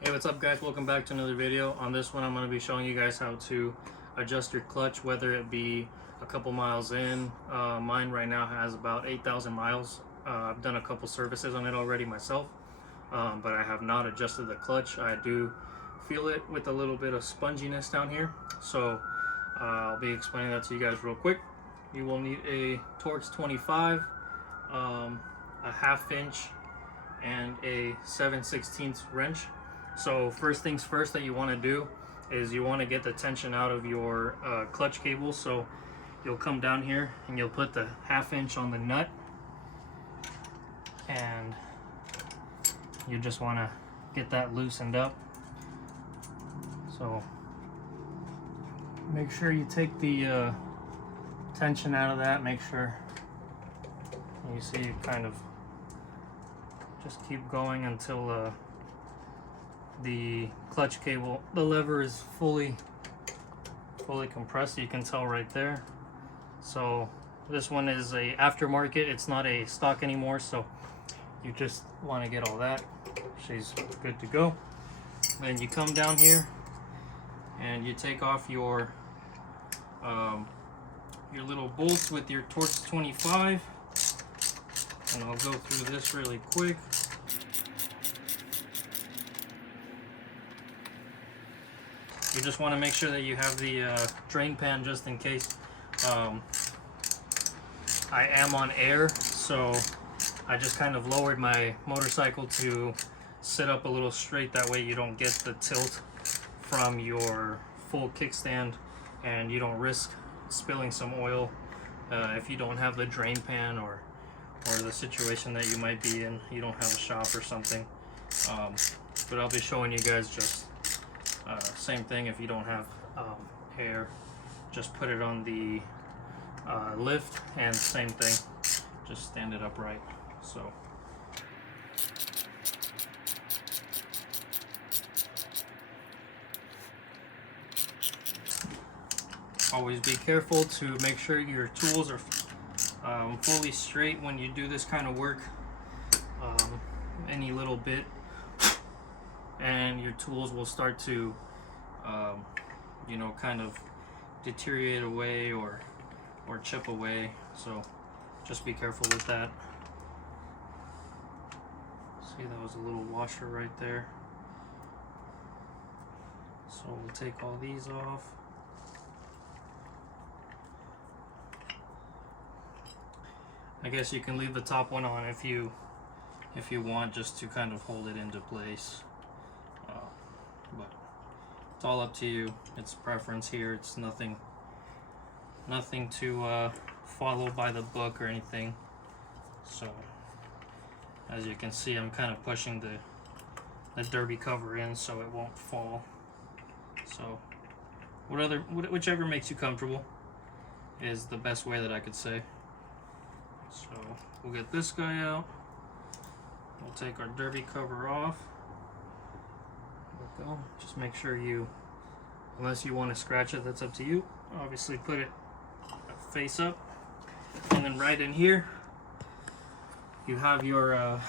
Hey, what's up guys? Welcome back to another video. On this one I'm going to be showing you guys how to adjust your clutch, whether it be a couple miles in. Mine right now has about 8,000 miles. I've done a couple services on it already myself, but I have not adjusted the clutch. I do feel it with a little bit of sponginess down here, so I'll be explaining that to you guys real quick. You will need a Torx 25, a 1/2 inch, and a 7/16 wrench. So first things first that you want to do is you want to get the tension out of your clutch cable. So you'll come down here and you'll put the 1/2 inch on the nut, and you just want to get that loosened up. So make sure you take the tension out of that. Make sure you see you kind of just keep going until the clutch cable, the lever is fully compressed. You can tell right there. So this one is a aftermarket, it's not a stock anymore, so you just want to get all that. She's good to go. Then you come down here and you take off your little bolts with your Torx 25, and I'll go through this really quick. You just want to make sure that you have the drain pan just in case. I am on air, so I just kind of lowered my motorcycle to sit up a little straight. That way you don't get the tilt from your full kickstand and you don't risk spilling some oil if you don't have the drain pan, or the situation that you might be in, you don't have a shop or something. But I'll be showing you guys just same thing. If you don't have air, just put it on the lift, and same thing, just stand it upright. So always be careful to make sure your tools are fully straight when you do this kind of work. Any little bit and your tools will start to kind of deteriorate away or chip away, so just be careful with that. See, that was a little washer right there, so we'll take all these off. I guess you can leave the top one on if you want, just to kind of hold it into place. But it's all up to you. It's preference here. It's nothing to follow by the book or anything. So as you can see, I'm kind of pushing the derby cover in so it won't fall. So whichever makes you comfortable is the best way that I could say. So we'll get this guy out. We'll take our derby cover off. There we go. Just make sure you, unless you want to scratch it, that's up to you. Obviously put it face up, and then right in here you have your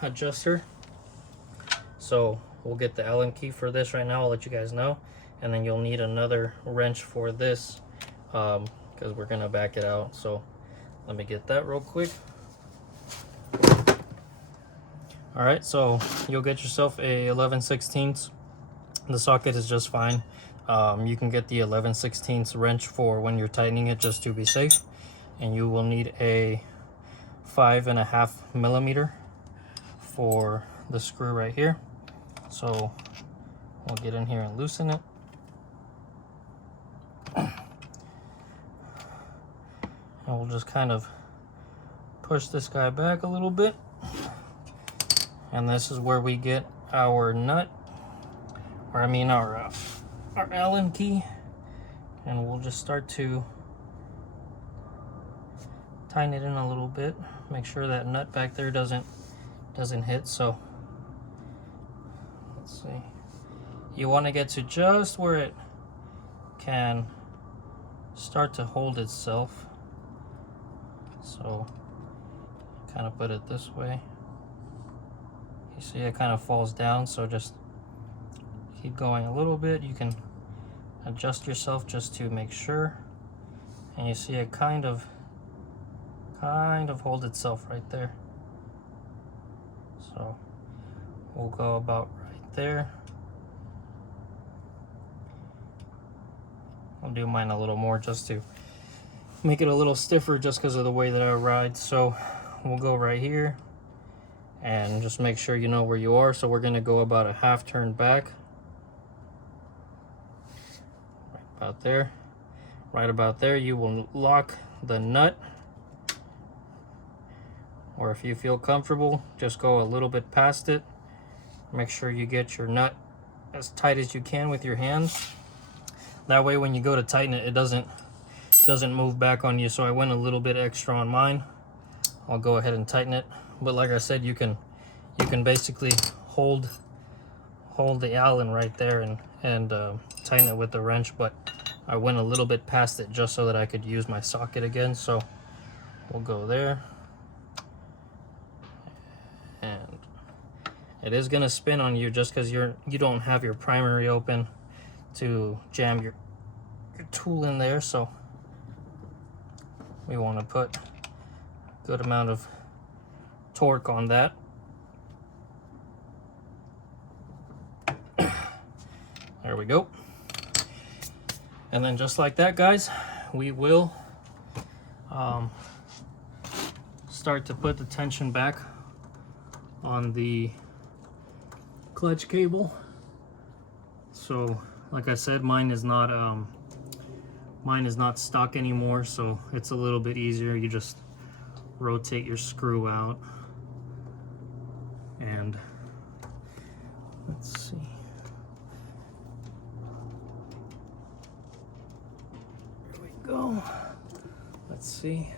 adjuster. So we'll get the Allen key for this right now, I'll let you guys know, and then you'll need another wrench for this because we're gonna back it out. So let me get that real quick. Alright, so you'll get yourself a 11/16. The socket is just fine. You can get the 11/16 wrench for when you're tightening it, just to be safe. And you will need a 5.5 millimeter for the screw right here. So we'll get in here and loosen it. And we'll just kind of push this guy back a little bit. And this is where we get our nut, or I mean our Allen key, and we'll just start to tighten it in a little bit. Make sure that nut back there doesn't hit. So let's see, you want to get to just where it can start to hold itself. So kind of put it this way. You see it kind of falls down, so just keep going a little bit. You can adjust yourself just to make sure, and you see it kind of hold itself right there. So we'll go about right there. I'll do mine a little more just to make it a little stiffer, just because of the way that I ride. So we'll go right here and just make sure you know where you are. So we're going to go about a half turn back, right about there. Right about there, you will lock the nut, or if you feel comfortable, just go a little bit past it. Make sure you get your nut as tight as you can with your hands. That way when you go to tighten it, it doesn't move back on you. So I went a little bit extra on mine. I'll go ahead and tighten it. But like I said, you can basically hold the Allen right there and tighten it with the wrench. But I went a little bit past it just so that I could use my socket again. So we'll go there. And it is gonna spin on you just because you don't have your primary open to jam your tool in there. So we want to put a good amount of torque on that. There we go. And then just like that, guys, we will start to put the tension back on the clutch cable. So like I said, mine is not stock anymore, so it's a little bit easier. You just rotate your screw out, and let's see. There we go. Let's see.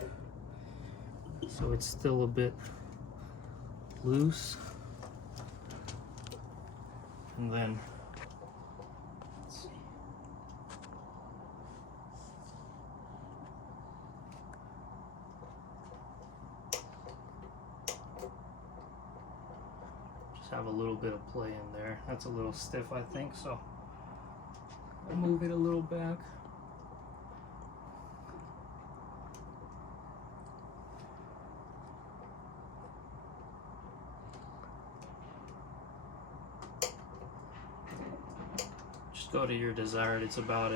So it's still a bit loose, and then let's see. Just have a little bit of play in there. That's a little stiff, I think, so I'll move it a little back. Go to your desired. It's about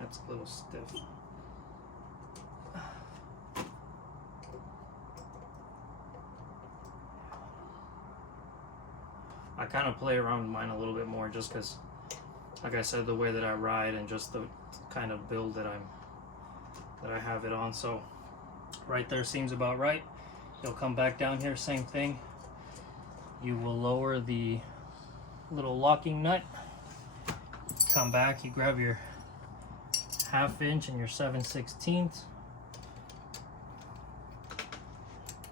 that's a little stiff. I kind of play around with mine a little bit more just because, like I said, the way that I ride and just the kind of build that I have it on. So right there seems about right. You'll come back down here, same thing. You will lower the little locking nut, come back, you grab your 1/2 inch and your 7/16.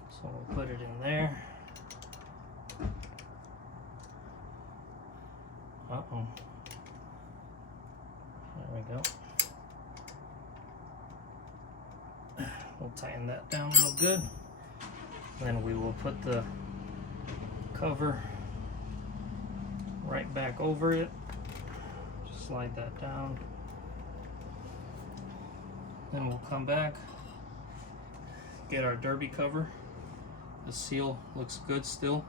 So we'll put it in there. Uh-oh. There we go. We'll tighten that down real good. Then we will put the cover right back over it. Just slide that down. Then we'll come back, get our derby cover. The seal looks good still.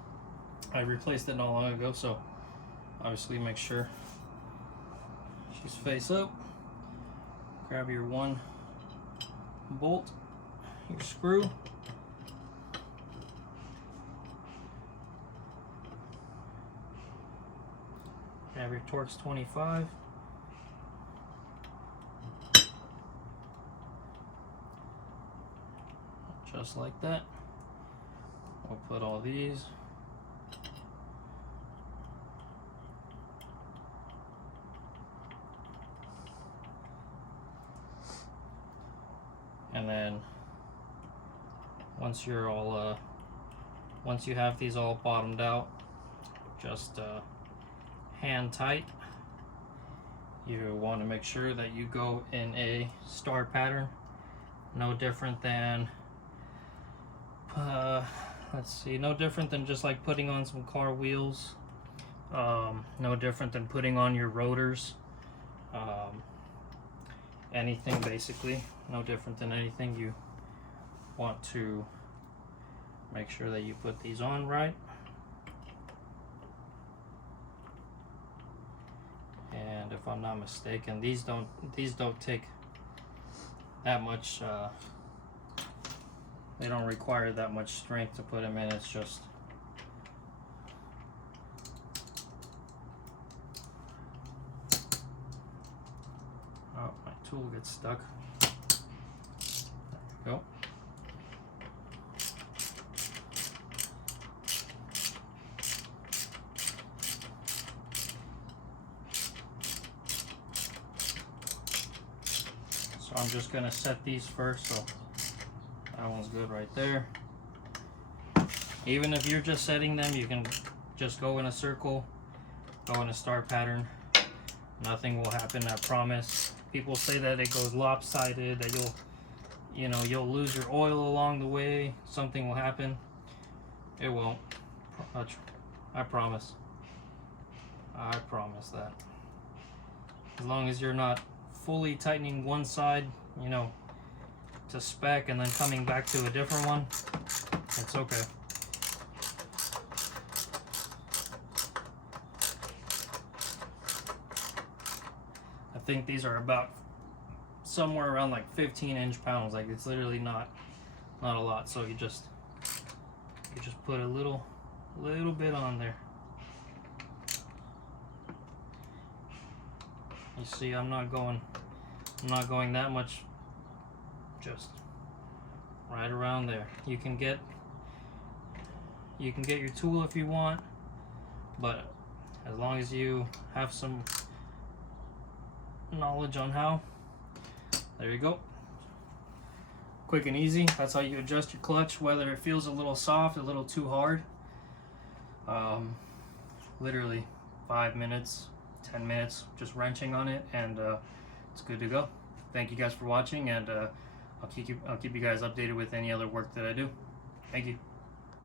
I replaced it not long ago, so obviously make sure she's face up. Grab your 1 bolt, your screw. Grab your Torx 25. Just like that. We'll put all these. And then once you're all once you have these all bottomed out, just hand tight. You want to make sure that you go in a star pattern, no different than let's see, no different than just like putting on some car wheels. No different than putting on your rotors. Anything basically, no different than anything. You want to make sure that you put these on right. And if I'm not mistaken, these don't take that much, they don't require that much strength to put them in. It's just oh, my tool gets stuck. There we go. So I'm just gonna set these first. So that one's good right there. Even if you're just setting them, you can just go in a circle, go in a star pattern. Nothing will happen, I promise. People say that it goes lopsided, that you'll lose your oil along the way, something will happen. It won't. I promise. I promise that. As long as you're not fully tightening one side, to spec and then coming back to a different one, it's okay. I think these are about somewhere around like 15 inch-pounds. Like, it's literally not a lot. So you just put a little bit on there. You see, I'm not going that much. Just right around there. You can get your tool if you want, but as long as you have some knowledge on how, there you go. Quick and easy. That's how you adjust your clutch, whether it feels a little soft, a little too hard. Literally 5 minutes, 10 minutes, just wrenching on it, and it's good to go. Thank you guys for watching, and I'll keep you guys updated with any other work that I do. Thank you.